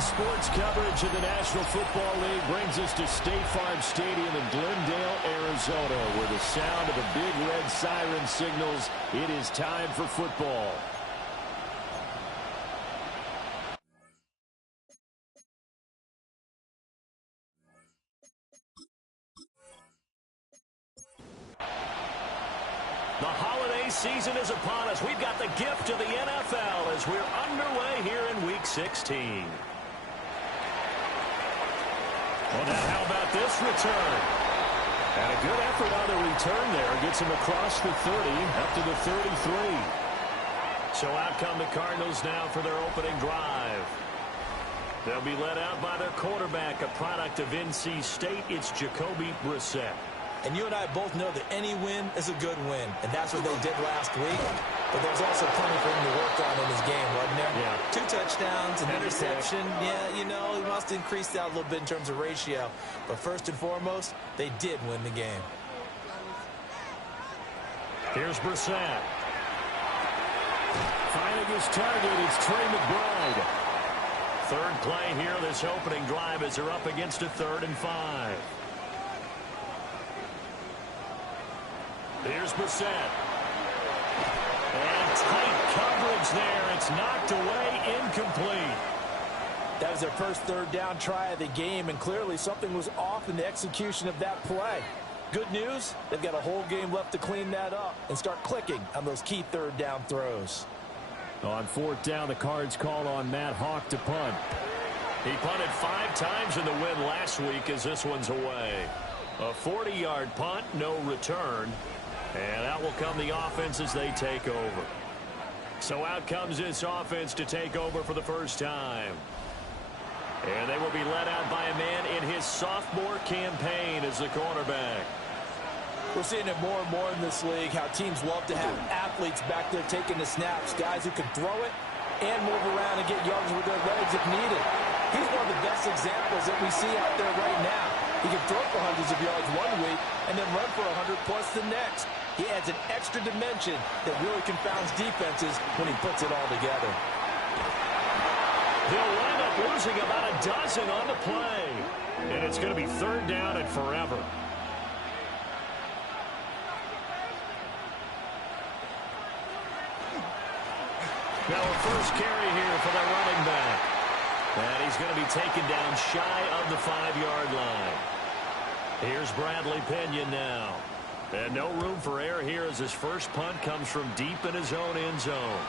Sports coverage of the National Football League brings us to State Farm Stadium in Glendale, Arizona, where the sound of the big red siren signals it is time for football. The holiday season is upon us. We've got the gift of the NFL as we're underway here in Week 16. Well, now how about this return? And a good effort on the return there. Gets him across the 30, up to the 33. So out come the Cardinals now for their opening drive. They'll be led out by their quarterback, a product of NC State. It's Jacoby Brissett. And you and I both know that any win is a good win, and that's what they did last week. But there's also plenty for him to work on in his game, wasn't there? Yeah. 2 touchdowns, an interception. Yeah, you know, he wants to increase that a little bit in terms of ratio. But first and foremost, they did win the game. Here's Brissett. Finding his target, it's Trey McBride. Third play here, this opening drive, as they're up against a 3rd and 5. Here's Brissett. And tight coverage there. It's knocked away, incomplete. That was their first 3rd down try of the game, and clearly something was off in the execution of that play. Good news, they've got a whole game left to clean that up and start clicking on those key 3rd down throws. On 4th down, the Cards call on Matt Hawk to punt. He punted 5 times in the win last week as this one's away. A 40-yard punt, no return. And out will come the offense as they take over. So out comes this offense to take over for the first time. And they will be led out by a man in his sophomore campaign as the quarterback. We're seeing it more and more in this league, how teams love to have athletes back there taking the snaps, guys who can throw it and move around and get yards with their legs if needed. He's one of the best examples that we see out there right now. He can throw for hundreds of yards one week and then run for 100+ the next. He adds an extra dimension that really confounds defenses when he puts it all together. He'll wind up losing about a dozen on the play. And it's going to be 3rd down and forever. Now a first carry here for the running back. And he's going to be taken down shy of the 5-yard line. Here's Bradley Pinion now. And no room for error here as his first punt comes from deep in his own end zone.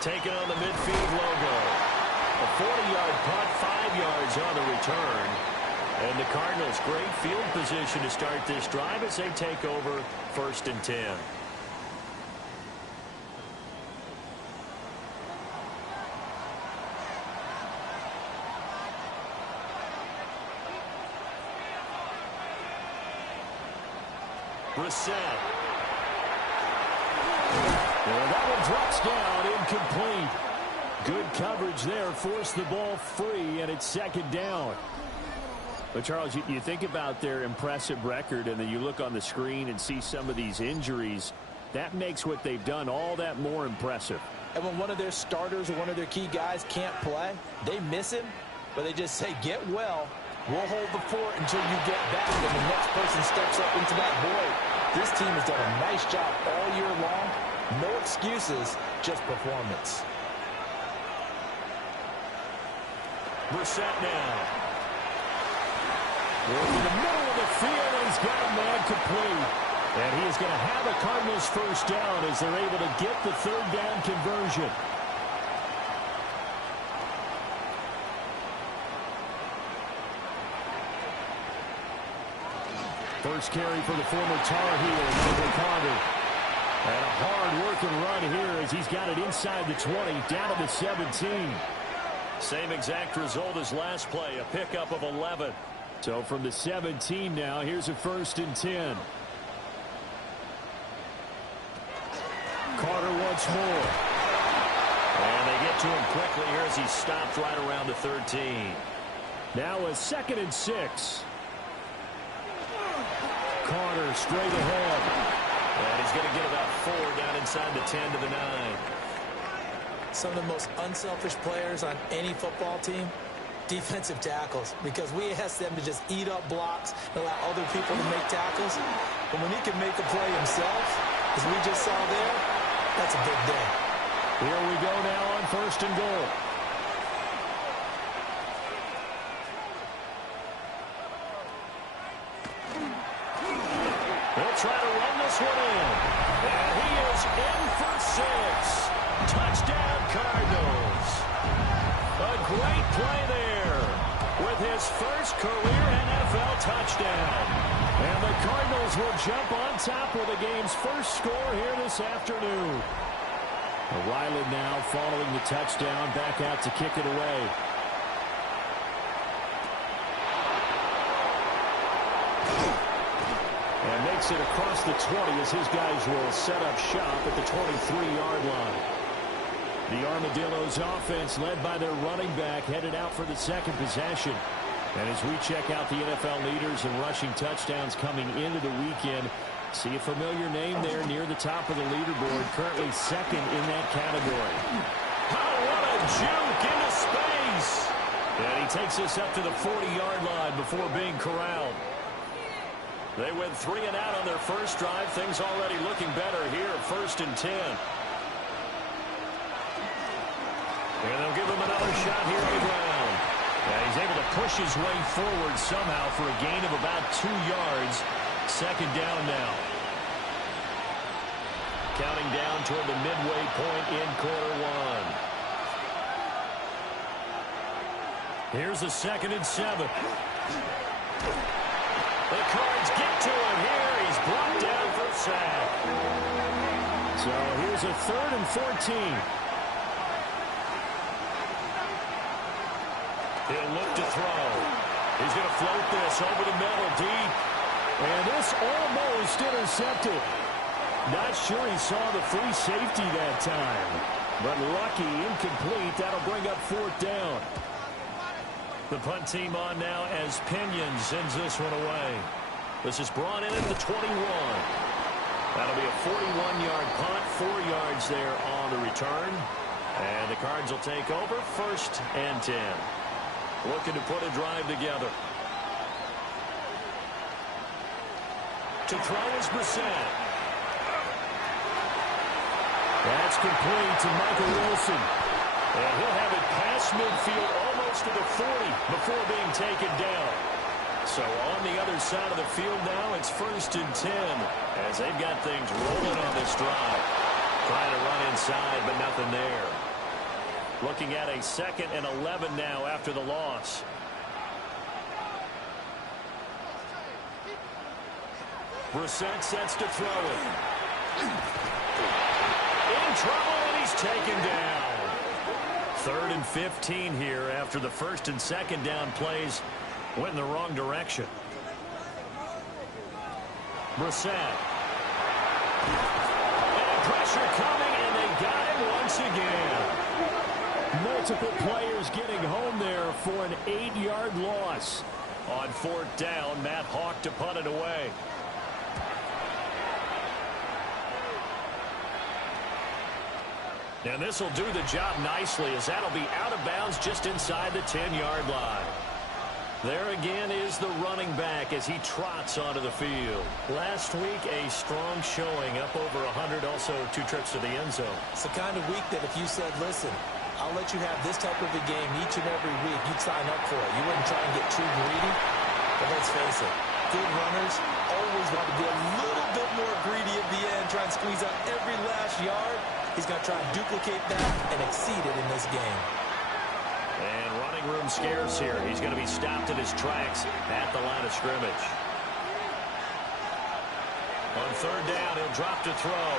Taking on the midfield logo. A 40-yard punt, 5 yards on the return. And the Cardinals, great field position to start this drive as they take over 1st and 10. Brissett. And that one drops down, incomplete. Good coverage there, forced the ball free, and it's 2nd down. But, Charles, you think about their impressive record, and then you look on the screen and see some of these injuries. That makes what they've done all that more impressive. And when one of their starters or one of their key guys can't play, they miss him, but they just say, get well. We'll hold the fort until you get back, and the next person steps up into that void. This team has done a nice job all year long. No excuses, just performance. Brissett now. Over the middle of the field, and he's got a man complete. And he is going to have a Cardinals first down as they're able to get the 3rd down conversion. First carry for the former Tar Heel, Michael Carter. And a hard-working run here as he's got it inside the 20, down to the 17. Same exact result as last play, a pickup of 11. So from the 17 now, here's a 1st and 10. Carter once more. And they get to him quickly here as he stops right around the 13. Now a 2nd and 6. Carter straight ahead. And he's going to get about 4 down inside the 10 to the 9. Some of the most unselfish players on any football team, Defensive tackles, because we ask them to just eat up blocks and allow other people to make tackles. But when he can make a play himself, as we just saw there, that's a big day. Here we go now on 1st and goal. They'll try to run this one in. And he is in for 6. Touchdown, Cardinals. A great play there with his first career NFL touchdown. And the Cardinals will jump on top with the game's first score here this afternoon. Riley now following the touchdown, back out to kick it away. And makes it across the 20 as his guys will set up shop at the 23-yard line. The Armadillos offense led by their running back headed out for the second possession. And as we check out the NFL leaders in rushing touchdowns coming into the weekend, see a familiar name there near the top of the leaderboard, currently second in that category. Oh, what a juke into space! And he takes us up to the 40-yard line before being corralled. They went 3 and out on their first drive. Things already looking better here at 1st and 10. And they'll give him another shot here on the ground. And he's able to push his way forward somehow for a gain of about 2 yards. 2nd down now. Counting down toward the midway point in quarter 1. Here's a 2nd and 7. The Cards get to him here. He's brought down for a sack. So here's a 3rd and 14. He'll look to throw. He's going to float this over the middle deep. And this almost intercepted. Not sure he saw the free safety that time. But lucky, incomplete. That'll bring up 4th down. The punt team on now as Pinion sends this one away. This is brought in at the 21. That'll be a 41-yard punt, 4 yards there on the return. And the Cards will take over 1st and 10. Looking to put a drive together. To throw is Brissett. That's complete to Michael Wilson. And he'll have it past midfield almost to the 40 before being taken down. So on the other side of the field now, it's 1st and 10 as they've got things rolling on this drive. Trying to run inside, but nothing there. Looking at a 2nd and 11 now after the loss. Brissett sets to throw it. In trouble, and he's taken down. 3rd and 15 here after the 1st and 2nd down plays went in the wrong direction. Brissett. And pressure coming, and they got him once again. Multiple players getting home there for an 8-yard loss. On 4th down, Matt Hawk to punt it away. And this will do the job nicely as that'll be out of bounds just inside the 10-yard line. There again is the running back as he trots onto the field. Last week, a strong showing, up over 100, also 2 trips to the end zone. It's the kind of week that if you said, listen, I'll let you have this type of a game each and every week, you'd sign up for it. You wouldn't try and get too greedy. But let's face it, good runners always want to be a little bit more greedy at the end, try and squeeze out every last yard. He's going to try and duplicate that and exceed it in this game. And running room scarce here. He's going to be stopped in his tracks at the line of scrimmage. On 3rd down, he'll drop to throw.